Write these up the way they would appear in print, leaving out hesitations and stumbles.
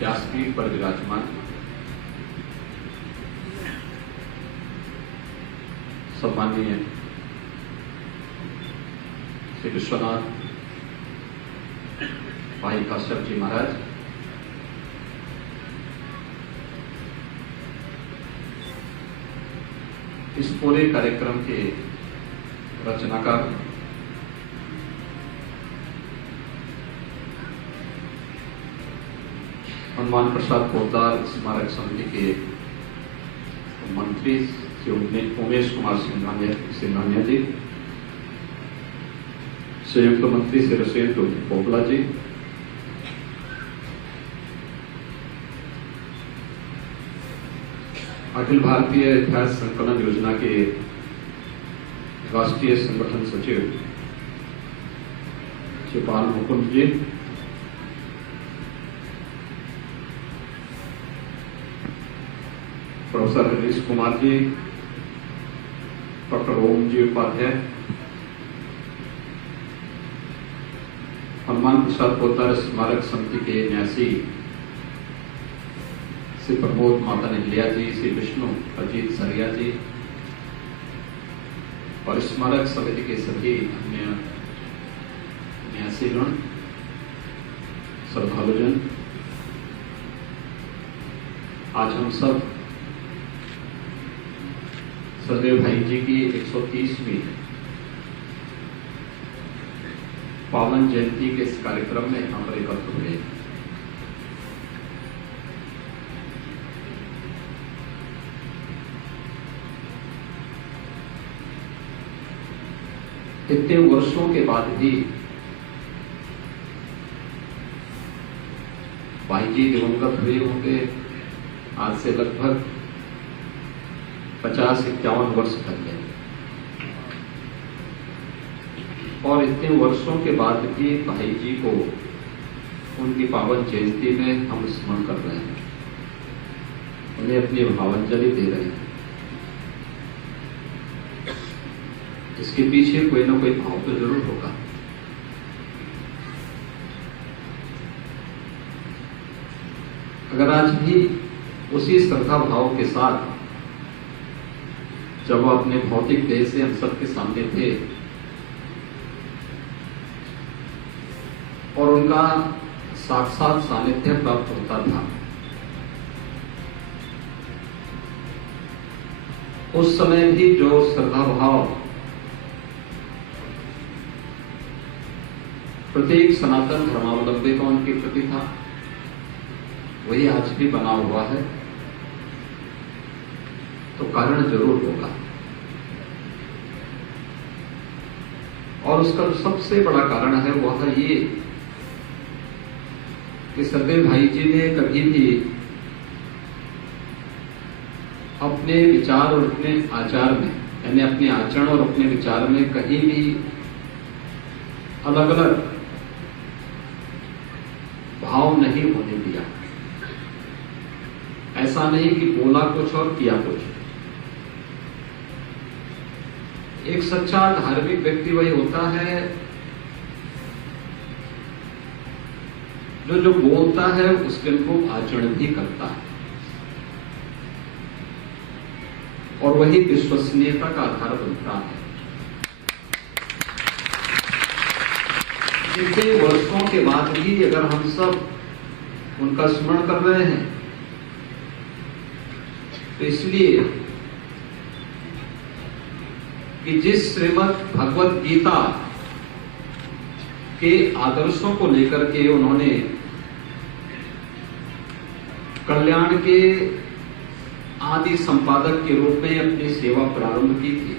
व्यासपीठ पर विराजमान सम्माननीय श्री विश्वनाथ भाई काश्यप जी महाराज, इस पूरे कार्यक्रम के रचनाकार हनुमान प्रसाद पोद्दार स्मारक समिति के मंत्री श्री उमेश कुमार सिंघानिया जी, संयुक्त मंत्री श्री रसेंद्र पोगला जी, अखिल भारतीय इतिहास संकलन योजना के राष्ट्रीय संगठन सचिव श्री पाल मुकुंद जी, प्रोफेसर हरीश कुमार जी, डॉक्टर ओम जी उपाध्याय, हनुमान प्रसाद पोद्दार स्मारक समिति के न्यासी श्री प्रमोद माता निहलिया जी, श्री विष्णु अजीत सरिया जी और स्मारक समिति के सभी अन्य न्यासीगण, श्रद्धालुजन, आज हम सब सदैव भाई जी की 130वीं पावन जयंती के इस कार्यक्रम में यहाँ पर एकत्र हुए। इतने वर्षों के बाद भी भाई जी दिवंगत हुए होंगे, आज से लगभग 50-51 वर्ष पहले, और इतने वर्षों के बाद भी भाई जी को उनकी पावन जयंती में हम स्मरण कर रहे हैं, उन्हें अपनी भावांजलि दे रहे हैं। इसके पीछे कोई ना कोई भाव तो जरूर होगा। अगर आज भी उसी श्रद्धा भाव के साथ जब वो अपने भौतिक देह से हम सबके सामने थे और उनका साक्षात सानिध्य प्राप्त होता था, उस समय भी जो श्रद्धा भाव प्रत्येक सनातन धर्मावलंबी का उनके प्रति था, वही आज भी बना हुआ है। तो कारण जरूर होगा, और उसका सबसे बड़ा कारण है वह ये कि सदैव भाई जी ने कभी भी अपने विचार और अपने आचार में, यानी अपने आचरण और अपने विचार में कहीं भी अलग अलग भाव नहीं होने दिया। ऐसा नहीं कि बोला कुछ और किया कुछ। एक सच्चा धार्मिक व्यक्ति वही होता है जो बोलता है उसके अनुरूप आचरण भी करता है, और वही विश्वसनीयता का आधार बनता है। इतने वर्षों के बाद भी अगर हम सब उनका स्मरण कर रहे हैं तो इसलिए कि जिस श्रीमद् भगवत गीता के आदर्शों को लेकर के उन्होंने कल्याण के आदि संपादक के रूप में अपनी सेवा प्रारंभ की थी,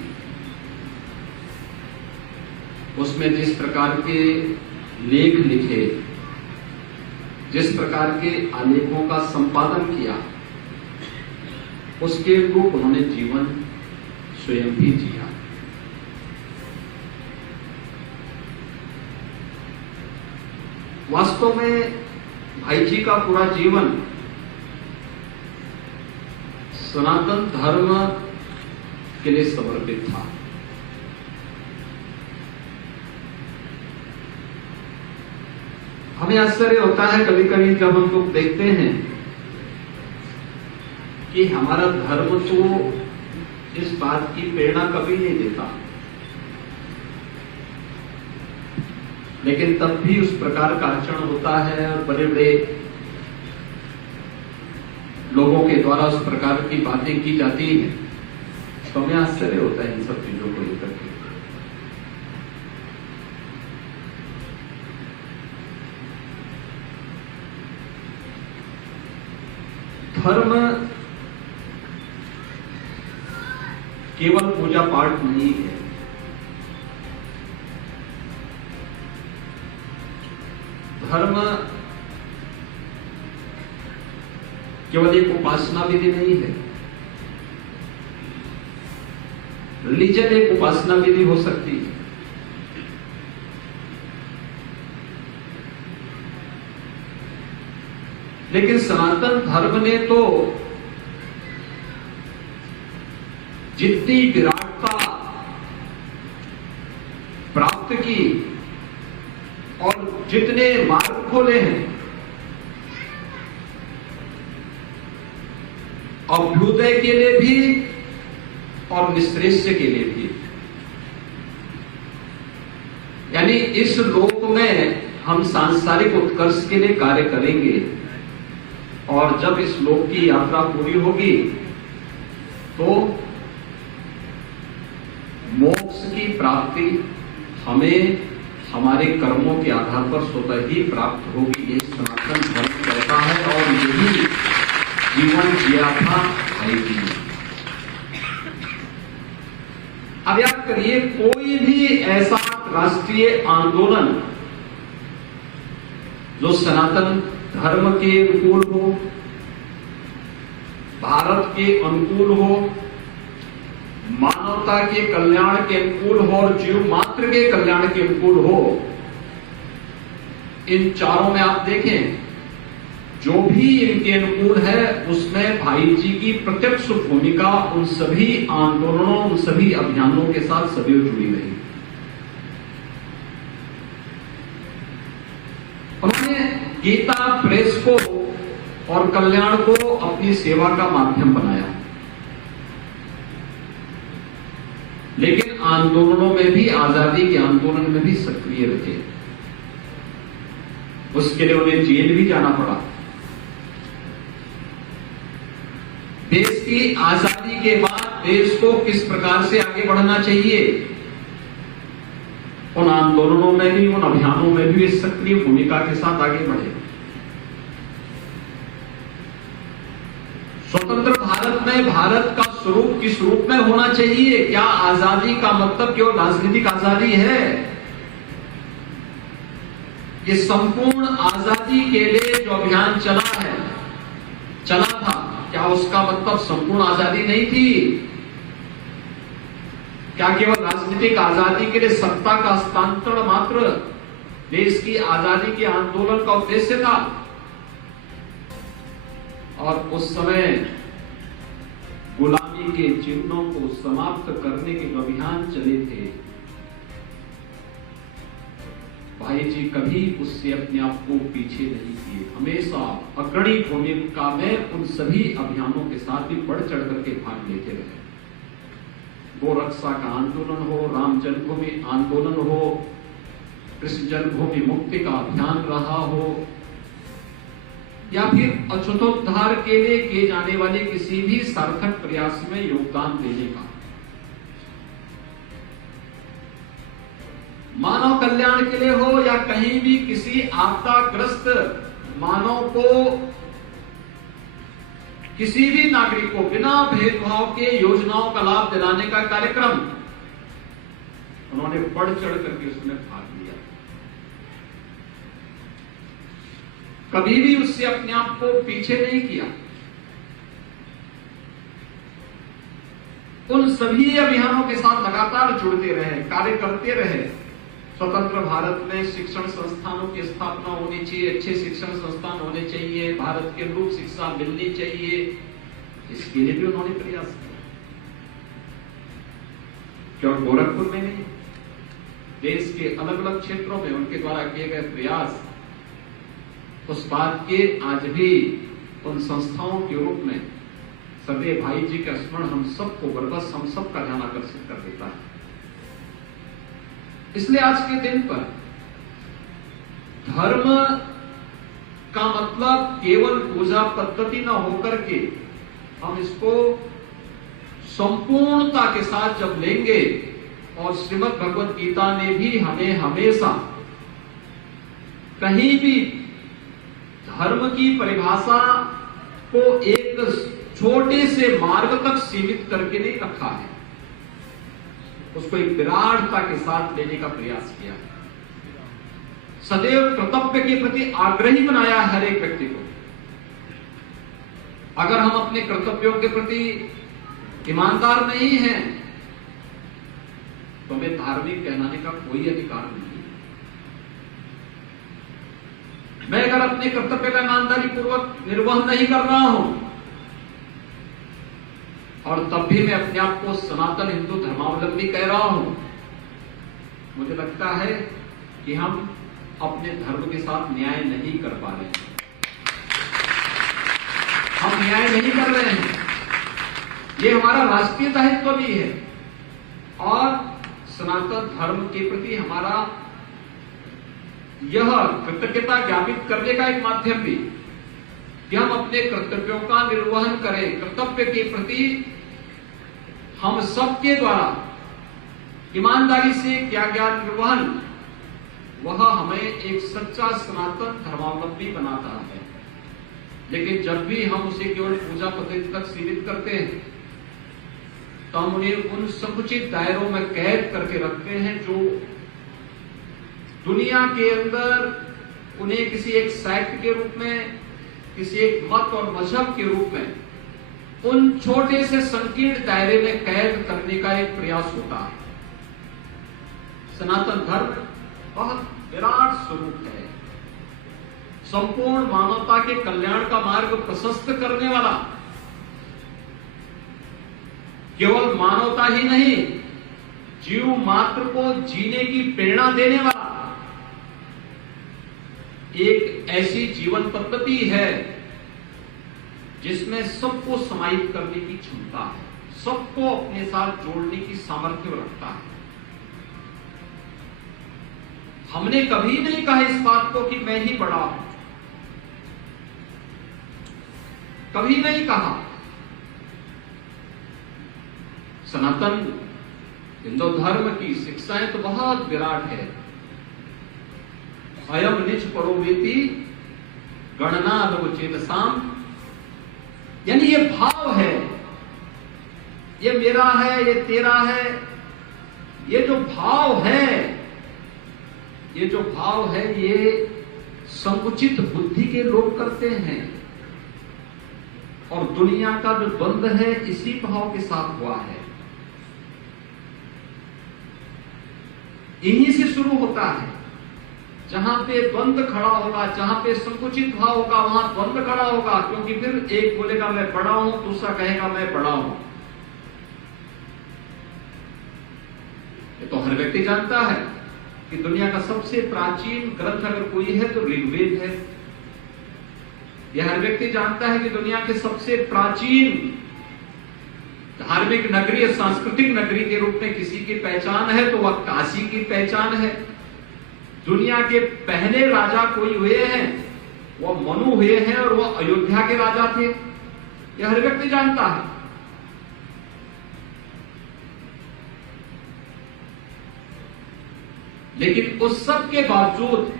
उसमें जिस प्रकार के लेख लिखे, जिस प्रकार के आलेखों का संपादन किया, उसके अनुरूप उन्होंने जीवन स्वयं भी जिया। वास्तव में भाई जी का पूरा जीवन सनातन धर्म के लिए समर्पित था। हमें आश्चर्य होता है कभी कभी जब हम लोग देखते हैं कि हमारा धर्म तो इस बात की प्रेरणा कभी नहीं देता, लेकिन तब भी उस प्रकार का आचरण होता है और बड़े बड़े लोगों के द्वारा उस प्रकार की बातें की जाती हैं, तो हमें आश्चर्य होता है इन सब चीजों को लेकर के। धर्म केवल पूजा पाठ नहीं है, धर्म केवल एक उपासना विधि नहीं है। रिलीजन एक उपासना विधि हो सकती है, लेकिन सनातन धर्म ने तो जितनी विराटता प्राप्त की और जितने मार्ग खोले हैं, अभ्युदय के लिए भी और निश्रेष्य के लिए भी, यानी इस लोक में हम सांसारिक उत्कर्ष के लिए कार्य करेंगे और जब इस लोक की यात्रा पूरी होगी तो मोक्ष की प्राप्ति हमें हमारे कर्मों के आधार पर स्वतः ही प्राप्त होगी। ये सनातन धर्म कहता है और यही जीवन जिया था भाई जी। अब याद करिए, कोई भी ऐसा राष्ट्रीय आंदोलन जो सनातन धर्म के अनुकूल हो, भारत के अनुकूल हो, मानवता के कल्याण के अनुकूल हो और जीव मात्र के कल्याण के अनुकूल हो, इन चारों में आप देखें जो भी इनके अनुकूल है उसमें भाई जी की प्रत्यक्ष भूमिका उन सभी आंदोलनों, उन सभी अभियानों के साथ सदैव जुड़ी रही। उन्होंने गीता प्रेस को और कल्याण को अपनी सेवा का माध्यम बनाया, लेकिन आंदोलनों में भी, आजादी के आंदोलन में भी सक्रिय रहे। उसके लिए उन्हें जेल भी जाना पड़ा। देश की आजादी के बाद देश को किस प्रकार से आगे बढ़ना चाहिए, उन आंदोलनों में भी, उन अभियानों में भी सक्रिय भूमिका के साथ आगे बढ़े। स्वतंत्र भारत में भारत का स्वरूप किस रूप में होना चाहिए? क्या आजादी का मतलब केवल राजनीतिक आजादी है? ये संपूर्ण आजादी के लिए जो अभियान चला था, क्या उसका मतलब संपूर्ण आजादी नहीं थी? क्या केवल राजनीतिक आजादी के लिए सत्ता का हस्तांतरण मात्र देश की आजादी के आंदोलन का उद्देश्य था? और उस समय गुलामी के चिन्हों को समाप्त करने के जो अभियान चले थे, भाई जी कभी उससे अपने आप को पीछे नहीं किए, हमेशा अग्रणी भूमिका में उन सभी अभियानों के साथ भी बढ़ चढ़ करके भाग लेते रहे। गोरक्षा का आंदोलन हो, राम जन्मभूमि आंदोलन हो, कृष्ण जन्मभूमि मुक्ति का अभियान रहा हो, या फिर अछूतोद्धार के लिए किए जाने वाले किसी भी सार्थक प्रयास में योगदान देने का, मानव कल्याण के लिए हो या कहीं भी किसी आपदाग्रस्त मानव को, किसी भी नागरिक को बिना भेदभाव के योजनाओं का लाभ दिलाने का कार्यक्रम, उन्होंने बढ़ चढ़ करके उसमें भाग लिया। कभी भी उससे अपने आप को पीछे नहीं किया। उन सभी अभियानों के साथ लगातार जुड़ते रहे, कार्य करते रहे। स्वतंत्र भारत में शिक्षण संस्थानों की स्थापना होनी चाहिए, अच्छे शिक्षण संस्थान होने चाहिए, भारत के अनुरूप शिक्षा मिलनी चाहिए, इसके लिए भी उन्होंने प्रयास किया। केवल गोरखपुर में नहीं, देश के अलग अलग क्षेत्रों में उनके द्वारा किए गए प्रयास उस बात के आज भी उन संस्थाओं के रूप में सदैव भाई जी का स्मरण हम सबको बरबस हम सबका ध्यान आकर्षित कर देता है। इसलिए आज के दिन पर धर्म का मतलब केवल पूजा पद्धति न होकर के हम इसको संपूर्णता के साथ जब लेंगे, और श्रीमद् भगवत गीता ने भी हमें हमेशा कहीं भी धर्म की परिभाषा को एक छोटे से मार्ग तक सीमित करके नहीं रखा है, उसको एक विराटता के साथ लेने का प्रयास किया है। सदैव कर्तव्य के प्रति आग्रही बनाया हर एक व्यक्ति को। अगर हम अपने कर्तव्यों के प्रति ईमानदार नहीं हैं तो हमें धार्मिक कहलाने का कोई अधिकार नहीं है। मैं अगर अपने कर्तव्य का ईमानदारी पूर्वक निर्वहन नहीं कर रहा हूं और तब भी मैं अपने आप को सनातन हिंदू धर्मावलंबी कह रहा हूं, मुझे लगता है कि हम अपने धर्म के साथ न्याय नहीं कर पा रहे हैं। हम न्याय नहीं कर रहे हैं। ये हमारा राष्ट्रीय दायित्व भी है और सनातन धर्म के प्रति हमारा यह कृतज्ञता ज्ञापित करने का एक माध्यम भी कि हम अपने कर्तव्यों का निर्वहन करें। कर्तव्य के प्रति हम सबके द्वारा ईमानदारी से क्या ज्ञान निर्वहन, वह हमें एक सच्चा सनातन धर्मावलंबी बनाता है। लेकिन जब भी हम उसे केवल पूजा पद्धति तक सीमित करते हैं तो हम उन्हें उन संकुचित दायरों में कैद करके रखते हैं जो दुनिया के अंदर उन्हें किसी एक सेक्ट के रूप में, किसी एक मत और मजहब के रूप में उन छोटे से संकीर्ण दायरे में कैद करने का एक प्रयास होता है। सनातन धर्म बहुत विराट स्वरूप है, संपूर्ण मानवता के कल्याण का मार्ग प्रशस्त करने वाला, केवल मानवता ही नहीं जीव मात्र को जीने की प्रेरणा देने वाला एक ऐसी जीवन पद्धति है जिसमें सबको समाहित करने की क्षमता है, सबको अपने साथ जोड़ने की सामर्थ्य रखता है। हमने कभी नहीं कहा इस बात को कि मैं ही बड़ा हूं, कभी नहीं कहा। सनातन हिंदू धर्म की शिक्षाएं तो बहुत विराट है। अयम निज परोवेति गणना लव चेतसाम, यानी ये भाव है, ये मेरा है, ये तेरा है, ये जो भाव है, ये जो भाव है, ये संकुचित बुद्धि के लोग करते हैं और दुनिया का जो द्वंद है इसी भाव के साथ हुआ है। इन्हीं से शुरू होता है। जहां पे द्वंद खड़ा होगा, जहां पे संकुचित भाव होगा, वहां द्वंद खड़ा होगा, क्योंकि फिर एक बोलेगा मैं बड़ा हूं, दूसरा कहेगा मैं बड़ा हूं। ये तो हर व्यक्ति जानता है कि दुनिया का सबसे प्राचीन ग्रंथ अगर कोई है तो ऋग्वेद है। यह हर व्यक्ति जानता है कि दुनिया के सबसे प्राचीन धार्मिक नगरी, सांस्कृतिक नगरी के रूप में किसी की पहचान है तो वह काशी की पहचान है। दुनिया के पहले राजा कोई हुए हैं, वह मनु हुए हैं और वह अयोध्या के राजा थे। यह हर व्यक्ति जानता है। लेकिन उस सब के बावजूद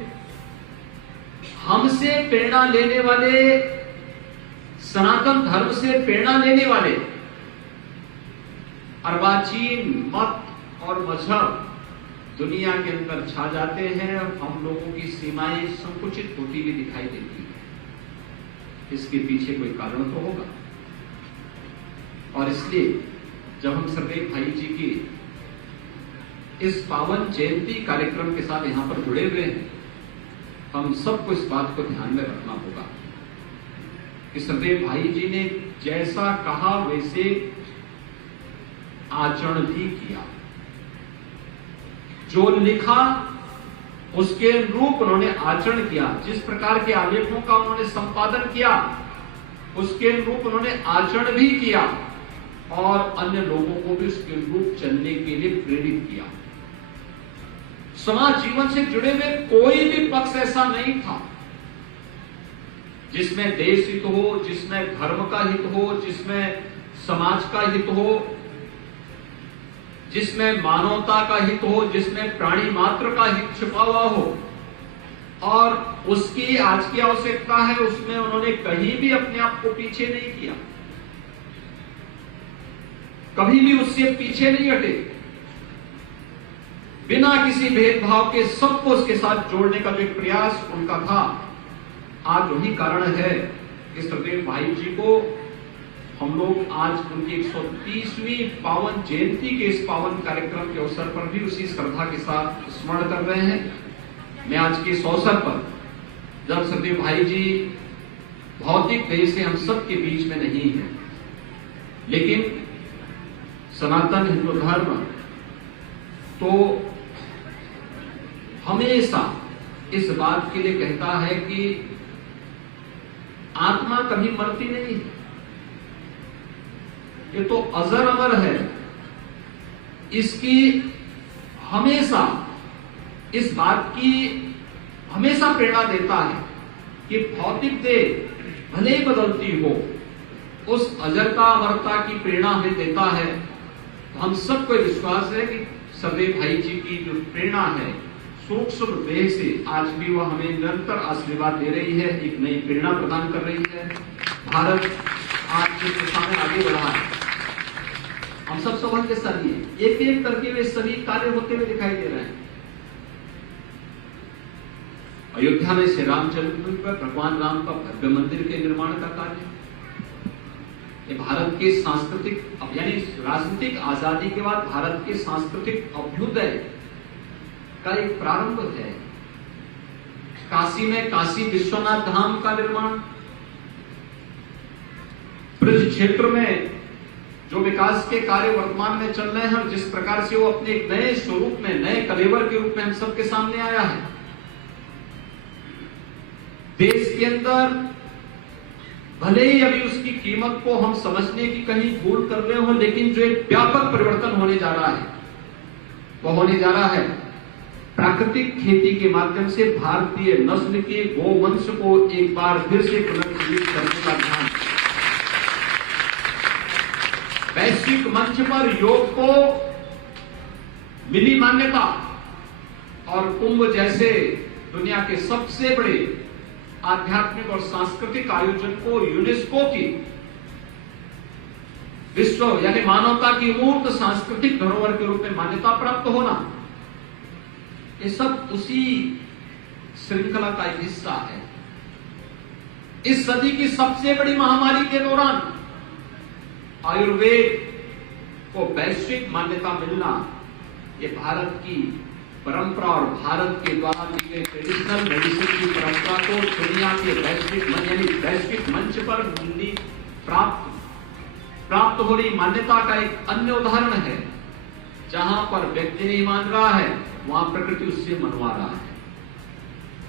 हमसे प्रेरणा लेने वाले, सनातन धर्म से प्रेरणा लेने वाले अर्वाचीन मत और मजहब दुनिया के अंदर छा जाते हैं और हम लोगों की सीमाएं संकुचित होती हुई दिखाई देती है। इसके पीछे कोई कारण तो होगा और इसलिए जब हम सर्वेक भाई जी की इस पावन जयंती कार्यक्रम के साथ यहां पर जुड़े हुए हैं, हम सबको इस बात को ध्यान में रखना होगा कि सर्वेक भाई जी ने जैसा कहा वैसे आचरण भी किया। जो लिखा उसके अनुरूप उन्होंने आचरण किया। जिस प्रकार के आलेखों का उन्होंने संपादन किया उसके अनुरूप उन्होंने आचरण भी किया और अन्य लोगों को भी उसके अनुरूप चलने के लिए प्रेरित किया। समाज जीवन से जुड़े हुए कोई भी पक्ष ऐसा नहीं था जिसमें देश हित हो, जिसमें धर्म का हित हो, जिसमें समाज का हित हो, जिसमें मानवता का हित हो, जिसमें प्राणी मात्र का हित छिपा हुआ हो और उसकी आज की आवश्यकता है, उसमें उन्होंने कहीं भी अपने आप को पीछे नहीं किया, कभी भी उससे पीछे नहीं हटे। बिना किसी भेदभाव के सबको उसके साथ जोड़ने का जो एक प्रयास उनका था, आज वही कारण है कि सदैव भाई जी को हम लोग आज उनकी 130वीं पावन जयंती के इस पावन कार्यक्रम के अवसर पर भी उसी श्रद्धा के साथ स्मरण कर रहे हैं। मैं आज के इस अवसर पर जब सदैव भाई जी भौतिक देह से हम सब के बीच में नहीं है, लेकिन सनातन हिंदू धर्म तो हमेशा इस बात के लिए कहता है कि आत्मा कभी मरती नहीं है, ये तो अजर अमर है। इसकी हमेशा इस बात की हमेशा प्रेरणा देता है कि भौतिक देह भले ही बदलती हो, उस अजरता अमरता की प्रेरणा हमें देता है। तो हम सबको विश्वास है कि सदैव भाई जी की जो प्रेरणा है सूक्ष्म देह से आज भी वह हमें निरंतर आशीर्वाद दे रही है, एक नई प्रेरणा प्रदान कर रही है। भारत आज जिस दिशा में आगे बढ़ा है, हम सब सौभाग्यशाली हैं। एक एक करके वे सभी कार्य होते हुए दिखाई दे रहे हैं। अयोध्या में श्री राम जन्मभूमि पर भगवान राम का भव्य मंदिर के निर्माण का कार्य, ये भारत के सांस्कृतिक यानी राजनीतिक आजादी के बाद भारत के सांस्कृतिक अभ्युदय का एक प्रारंभ है। काशी में काशी विश्वनाथ धाम का निर्माण, ब्रज क्षेत्र में जो विकास के कार्य वर्तमान में चल रहे हैं और जिस प्रकार से वो अपने एक नए स्वरूप में, नए कलेवर के रूप में हम सबके सामने आया है। देश के अंदर भले ही अभी उसकी कीमत को हम समझने की कहीं भूल कर रहे हो, लेकिन जो एक व्यापक परिवर्तन होने जा रहा है वो होने जा रहा है प्राकृतिक खेती के माध्यम से भारतीय नस्ल के गोवंश को एक बार फिर से पुनर्जीवित करने का ध्यान। वैश्विक मंच पर योग को मिली मान्यता और कुंभ जैसे दुनिया के सबसे बड़े आध्यात्मिक और सांस्कृतिक आयोजन को यूनेस्को की विश्व यानी मानवता की मूर्त सांस्कृतिक धरोहर के रूप में मान्यता प्राप्त होना, ये सब उसी श्रृंखला का एक हिस्सा है। इस सदी की सबसे बड़ी महामारी के दौरान आयुर्वेद को वैश्विक मान्यता मिलना, ये भारत की परंपरा और भारत के द्वारा दी गई ट्रेडिशनल मेडिसिन की परंपरा को दुनिया के वैश्विक मंच पर मिलनी प्राप्त हो रही मान्यता का एक अन्य उदाहरण है। जहां पर व्यक्ति नहीं मान रहा है, वहां प्रकृति उससे मनवा रहा है,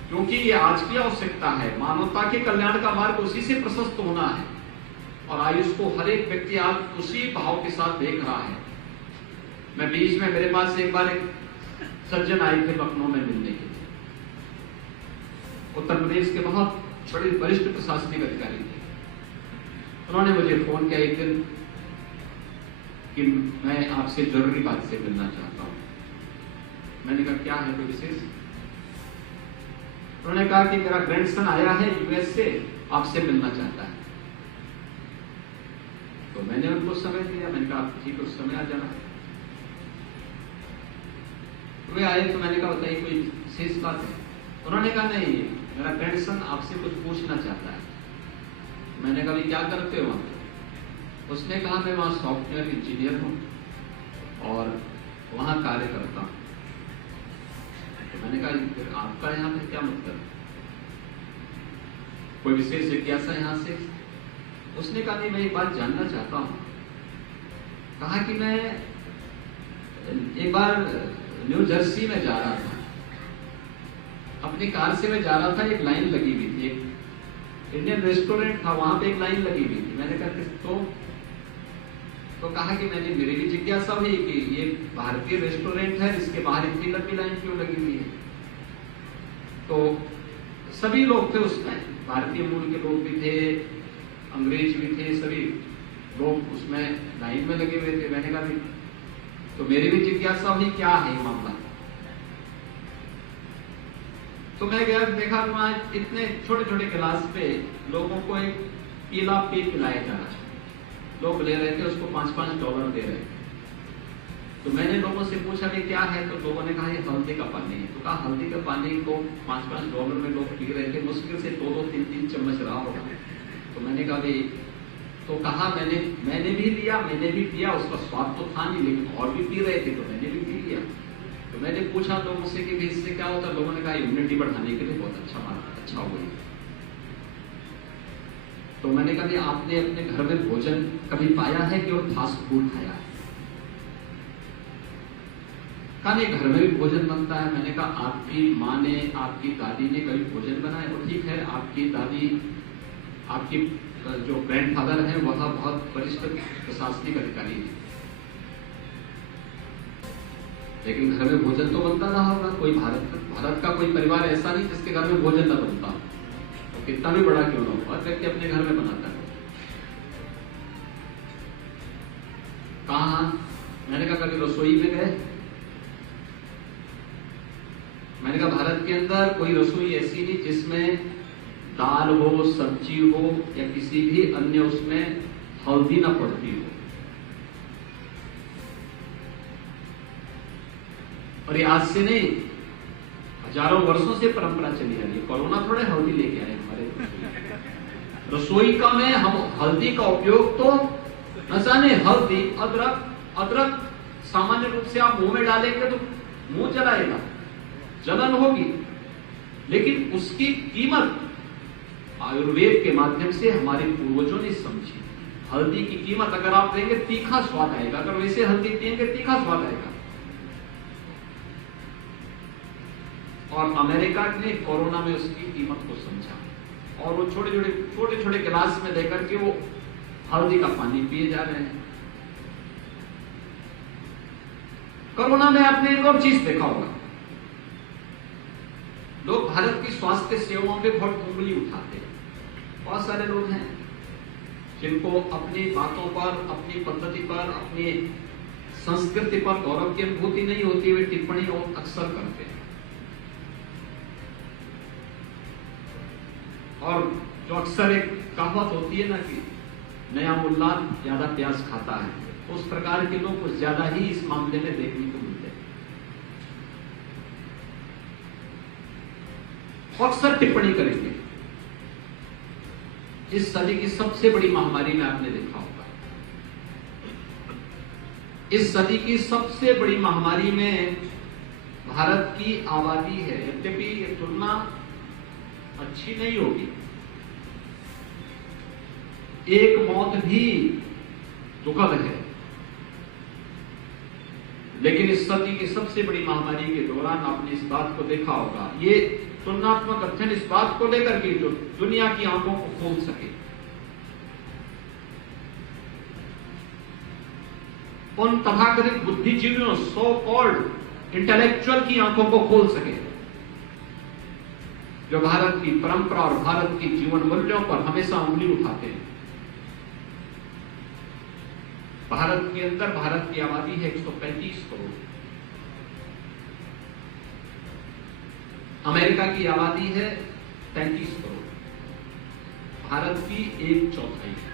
क्योंकि ये आज की आवश्यकता है। मानवता के कल्याण का मार्ग उसी से प्रशस्त होना है और आयुष को हर एक व्यक्ति आज उसी भाव के साथ देख रहा है। मैं बीच में मेरे पास एक बार एक सज्जन आए थे लखनऊ में मिलने के लिए, उत्तर प्रदेश के बहुत बड़े वरिष्ठ प्रशासनिक अधिकारी थे। उन्होंने मुझे फोन किया एक दिन कि मैं आपसे जरूरी बात से मिलना चाहता हूं। मैंने कहा क्या है, कोई विशेष? उन्होंने कहा कि मेरा ग्रैंडसन आया है यूएस से, आपसे मिलना चाहता है। तो मैंने उनको समय दिया, मैंने कहा ठीक है, उस समय आ जाना। वे आए तो मैंने कहा बताइए कोई विशेष बात है? उन्होंने कहा नहीं, मेरा ग्रैंडसन आपसे कुछ पूछना चाहता है। मैंने कहा क्या करते हो वहां? उसने कहा मैं वहां सॉफ्टवेयर इंजीनियर हूं और वहां कार्य करता हूं। तो मैंने कहा फिर आपका यहां पे क्या मतलब, कोई विशेष जिज्ञासा यहां से? उसने कहा नहीं, मैं एक बात जानना चाहता हूं। कहा कि मैं एक बार न्यू जर्सी में जा रहा था अपनी कार से मैं जा रहा था, एक लाइन लगी हुई थी, एक इंडियन रेस्टोरेंट था, वहां पे एक लाइन लगी हुई थी। मैंने कहा तो कहा कि मेरी भी जिज्ञासा हुई कि ये भारतीय रेस्टोरेंट है, इसके बाहर इतनी लंबी लाइन क्यों लगी हुई है। तो सभी लोग थे उसमें, भारतीय मूल के लोग भी थे, अंग्रेज भी थे, सभी लोग उसमें लाइन में लगे हुए थे। मैंने कहा तो मेरी भी जिज्ञासा हुई क्या है मामला। तो मैं गया, देखा वहां इतने छोटे छोटे गिलास पे लोगों को एक पीला पेय पिलाया जा रहा है, लोग ले रहे थे उसको $5 दे रहे थे। तो मैंने लोगों से पूछा कि क्या है, तो लोगों ने कहा ये हल्दी का पानी है। तो कहा हल्दी का पानी को $5 में लोग पी रहे थे, मुश्किल से 2-2, 3-3 चम्मच रहा होगा। तो मैंने कहा भाई, तो कहा मैंने भी लिया, मैंने भी पिया, उसका स्वाद तो था नहीं, लेकिन और भी पी रहे थे तो मैंने भी पी लिया। तो मैंने पूछा लोगों से कि इससे क्या होता, लोगों ने कहा इम्यूनिटी बढ़ाने के लिए बहुत अच्छा हुआ। तो मैंने कहा आपने अपने घर में भोजन कभी पाया है कि और फास्ट फूड खाया है? कहा नहीं, घर में भी भोजन बनता है। मैंने कहा आपकी माँ ने, आपकी दादी ने कभी भोजन बनाया? और ठीक है, आपकी दादी, आपकी जो ग्रैंडफादर है वह बहुत वरिष्ठ प्रशासनिक अधिकारी है, लेकिन घर में भोजन तो बनता रहा होगा। कोई भारत का कोई परिवार ऐसा नहीं जिसके घर में भोजन न बनता, तो कितना भी बड़ा क्यों ना हो, हर व्यक्ति अपने घर में बनाता है। कहा? मैंने कहा कभी रसोई में गए? मैंने कहा भारत के अंदर कोई रसोई ऐसी नहीं जिसमें दाल हो, सब्जी हो या किसी भी अन्य उसमें हल्दी ना पड़ती हो। और ये आज से नहीं, हजारों वर्षों से परंपरा चली आ रही है। कोरोना थोड़े हल्दी लेके आए हमारे रसोई का में हम हल्दी का उपयोग तो न जाने, हल्दी, अदरक सामान्य रूप से आप मुंह में डालेंगे तो मुंह जलाएगा, जलन होगी, लेकिन उसकी कीमत आयुर्वेद के माध्यम से हमारे पूर्वजों ने समझी। हल्दी की कीमत अगर आप देंगे तीखा स्वाद आएगा, अगर वैसे हल्दी पिएंगे तीखा स्वाद आएगा। और अमेरिका ने कोरोना में उसकी कीमत को समझा और वो छोटे छोटे गिलास में लेकर के वो हल्दी का पानी पिए जा रहे हैं। कोरोना में आपने एक और चीज देखा होगा, लोग भारत की स्वास्थ्य सेवाओं पे बहुत उंगली उठाते हैं। बहुत सारे लोग हैं जिनको अपनी बातों पर, अपनी पद्धति पर, अपनी संस्कृति पर गौरव की अनुभूति नहीं होती, वे टिप्पणी और अक्सर करते हैं। और जो अक्सर एक कहावत होती है ना कि नया मुल्ला ज्यादा प्याज खाता है, उस प्रकार के लोग कुछ ज्यादा ही इस मामले में देखने को मिलते हैं। अक्सर टिप्पणी करेंगे। इस सदी की सबसे बड़ी महामारी में आपने देखा होगा, इस सदी की सबसे बड़ी महामारी में भारत की आबादी है। यद्यपि ये तुलना अच्छी नहीं होगी, एक मौत भी दुखद है, लेकिन इस सदी की सबसे बड़ी महामारी के दौरान आपने इस बात को देखा होगा। ये तुलनात्मक अध्ययन इस बात को लेकर के जो दुनिया की आंखों को खोल सके, उन तथाकथित बुद्धिजीवियों, सो कॉल्ड इंटेलेक्चुअल की आंखों को खोल सके, जो भारत की परंपरा और भारत की जीवन मूल्यों पर हमेशा उंगली उठाते हैं। भारत के अंदर भारत की आबादी है 135 करोड़, अमेरिका की आबादी है 33 करोड़, भारत की 1/4 है।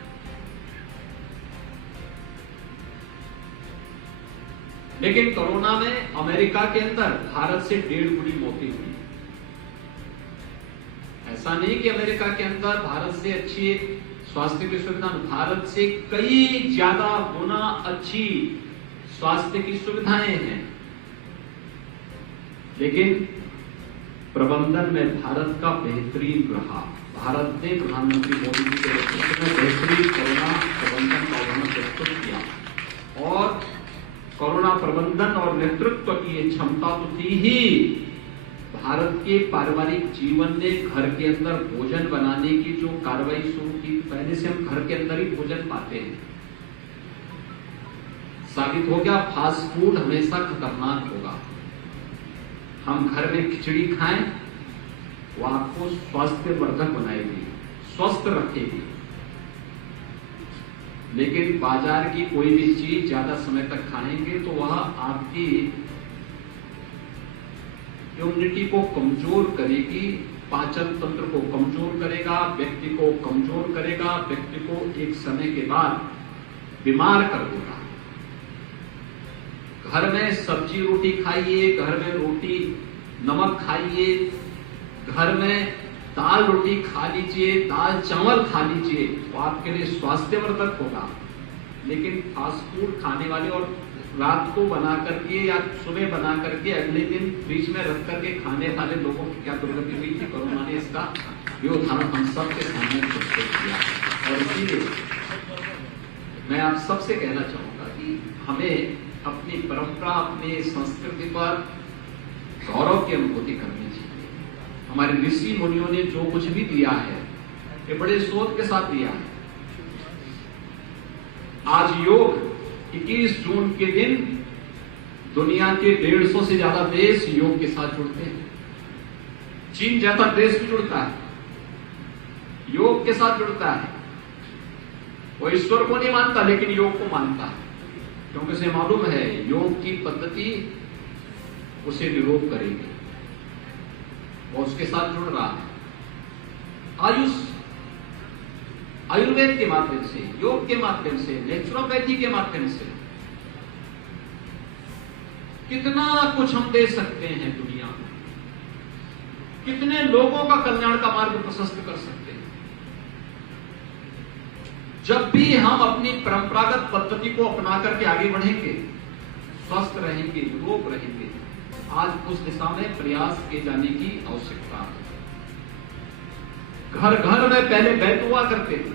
लेकिन कोरोना में अमेरिका के अंदर भारत से 1.5 गुनी मौतें हुई। ऐसा नहीं कि अमेरिका के अंदर भारत से अच्छी स्वास्थ्य की सुविधा, भारत से कई ज्यादा गुना अच्छी स्वास्थ्य की सुविधाएं हैं, लेकिन प्रबंधन में भारत का बेहतरीन रहा। भारत ने प्रधानमंत्री मोदी जी के नेतृत्व में बेहतरीन कोरोना प्रबंधन का उन्होंने प्रस्तुत किया, और कोरोना प्रबंधन और नेतृत्व की ये क्षमता तो थी ही, भारत के पारिवारिक जीवन ने घर के अंदर भोजन बनाने की जो कार्रवाई शुरू की, पहले से हम घर के अंदर ही भोजन पाते हैं। साबित हो गया फास्ट फूड हमेशा खतरनाक होगा। हम घर में खिचड़ी खाएं, वो आपको स्वास्थ्यवर्धक बनाएगी, स्वस्थ रखेगी। लेकिन बाजार की कोई भी चीज ज्यादा समय तक खाएंगे तो वह आपकी इम्यूनिटी को कमजोर करेगी, पाचन तंत्र को कमजोर करेगा, व्यक्ति को कमजोर करेगा, व्यक्ति को एक समय के बाद बीमार कर देगा। घर में सब्जी रोटी खाइए, घर में रोटी नमक खाइए, घर में दाल रोटी खा लीजिए, दाल चावल खा लीजिए, वो आपके लिए स्वास्थ्यवर्धक होगा। लेकिन फास्ट फूड खाने वाले और रात को बना करके या सुबह बना करके अगले दिन फ्रिज में रख करके खाने वाले लोगों की क्या दुर्गति हुई थी। कोरोना ने इसका भी उदाहरण हम सबके सामने प्रस्तुत किया। और इसीलिए मैं आप सबसे कहना चाहूंगा कि हमें अपनी परंपरा, अपनी संस्कृति पर गौरव की अनुभूति करनी चाहिए। हमारे ऋषि मुनियों ने जो कुछ भी दिया है ये बड़े शोध के साथ दिया है। आज योग 21 जून के दिन दुनिया के 150 से ज्यादा देश योग के साथ जुड़ते हैं। चीन जैसा देश भी जुड़ता है, योग के साथ जुड़ता है। वो ईश्वर को नहीं मानता लेकिन योग को मानता है, क्योंकि उसे मालूम है योग की पद्धति उसे निरोग करेगी और उसके साथ जुड़ रहा है। आयुर्वेद के माध्यम से, योग के माध्यम से, नेचुरोपैथी के माध्यम से कितना कुछ हम दे सकते हैं दुनिया में, कितने लोगों का कल्याण का मार्ग प्रशस्त कर सकते हैं। जब भी हम अपनी परंपरागत पद्धति को अपना करके आगे बढ़ेंगे, स्वस्थ रहेंगे, निरोग रहेंगे, आज उस दिशा में प्रयास किए जाने की आवश्यकता है। घर घर में पहले वैद्य हुआ करते थे,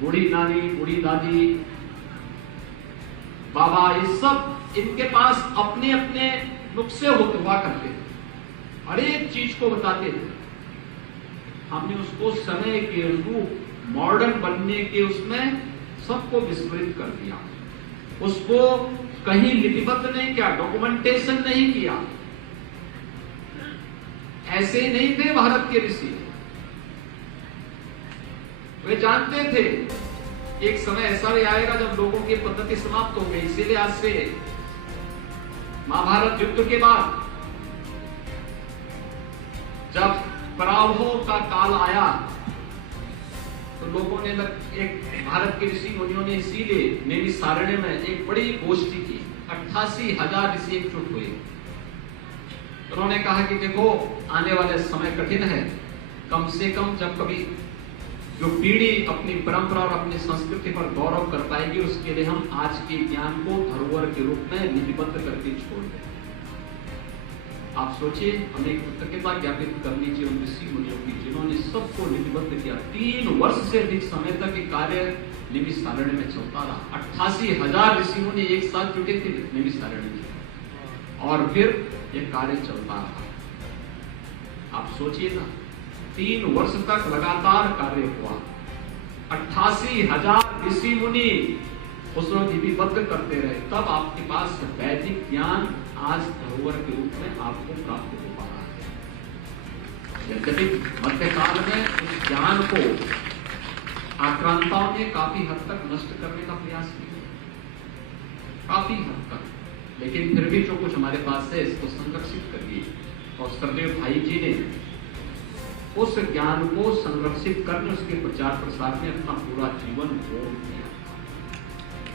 बूढ़ी नानी, बूढ़ी दादी, बाबा, ये सब इनके पास अपने अपने नुस्खे होते हुआ करते थे, हर एक चीज को बताते थे। हमने उसको समय के अनुरूप मॉडर्न बनने के उसमें सबको विस्मृत कर दिया, उसको कहीं लिपिबद्ध नहीं किया, डॉक्यूमेंटेशन नहीं किया। ऐसे नहीं थे भारत के ऋषि, वे जानते थे एक समय ऐसा भी आएगा जब लोगों की पद्धति समाप्त हो गई। इसीलिए आज से महाभारत युद्ध के बाद जब पराभव का काल आया तो लोगों ने एक भारत के ऋषि मुनियों ने इसीलिए नैमिषारण्य में एक बड़ी गोष्ठी की। 88,000 ऋषि एकजुट हुए। उन्होंने कहा कि देखो आने वाले समय कठिन है, कम से कम जब कभी जो पीढ़ी अपनी परंपरा और अपनी संस्कृति पर गौरव कर पाएगी, उसके लिए हम आज के ज्ञान को धरोहर के रूप में लिपिबद्ध करके छोड़ दें। आप सोचिए, हमें कृतज्ञता ज्ञापित करनी चाहिए उन ऋषि मुनियों की जिन्होंने सबको लिपिबद्ध किया। 3 वर्ष से अधिक समय तक ये कार्य नैमिषारण्य में चलता रहा। 88,000 ऋषि मुनि एक साथ जुटे थे नैमिषारण्य में, और फिर ये कार्य चलता रहा। आप सोचिए ना, 3 वर्ष तक लगातार कार्य हुआ। 88,000 ऋषि मुनि उसको लिपिबद्ध करते रहे, तब आपके पास वैदिक ज्ञान आज धरोहर के रूप में आपको प्राप्त हो पा रहा है। यद्यपि मध्यकाल में उस ज्ञान को आक्रांताओं ने काफी हद तक नष्ट करने का प्रयास किया, काफी हद तक, लेकिन फिर भी जो कुछ हमारे पास है इसको संरक्षित करिए। और सरदेव भाई जी ने उस ज्ञान को संरक्षित करके उसके प्रचार प्रसार में अपना पूरा जीवन जोड़ दिया।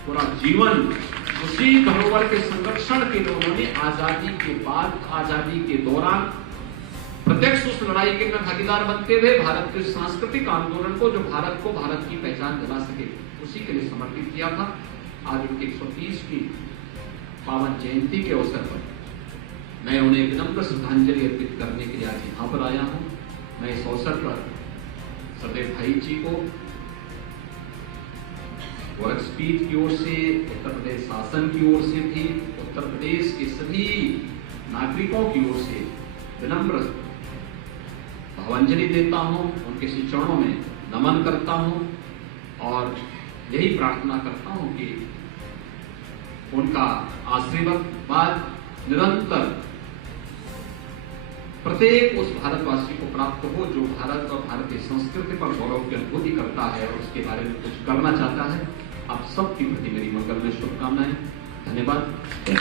पूरा जीवन उसी धरोहर के संरक्षण के लिए उन्होंने आजादी के बाद, आजादी के दौरान प्रत्यक्ष उस लड़ाई के में भागीदार बनते हुए भारत के सांस्कृतिक आंदोलन को, जो भारत को भारत की पहचान दिला सके, उसी के लिए समर्पित किया था। आज उनकी 130वीं पावन जयंती के अवसर पर मैं उन्हें विनम्र श्रद्धांजलि अर्पित करने के लिए आज यहाँ पर आया हूँ। मैं इस अवसर पर सरदेव भाई जी को गोरखपीठ की ओर से, उत्तर प्रदेश शासन की ओर से भी, उत्तर प्रदेश के सभी नागरिकों की ओर से विनम्र भावांजलि देता हूं, उनके श्री चरणों में नमन करता हूं और यही प्रार्थना करता हूं कि उनका आशीर्वाद निरंतर प्रत्येक उस भारतवासी को प्राप्त हो जो भारत और भारतीय संस्कृति पर गौरव की अनुभूति करता है और उसके बारे में कुछ करना चाहता है। आप सबकी प्रति मेरी मंगलमय शुभकामनाएं। धन्यवाद।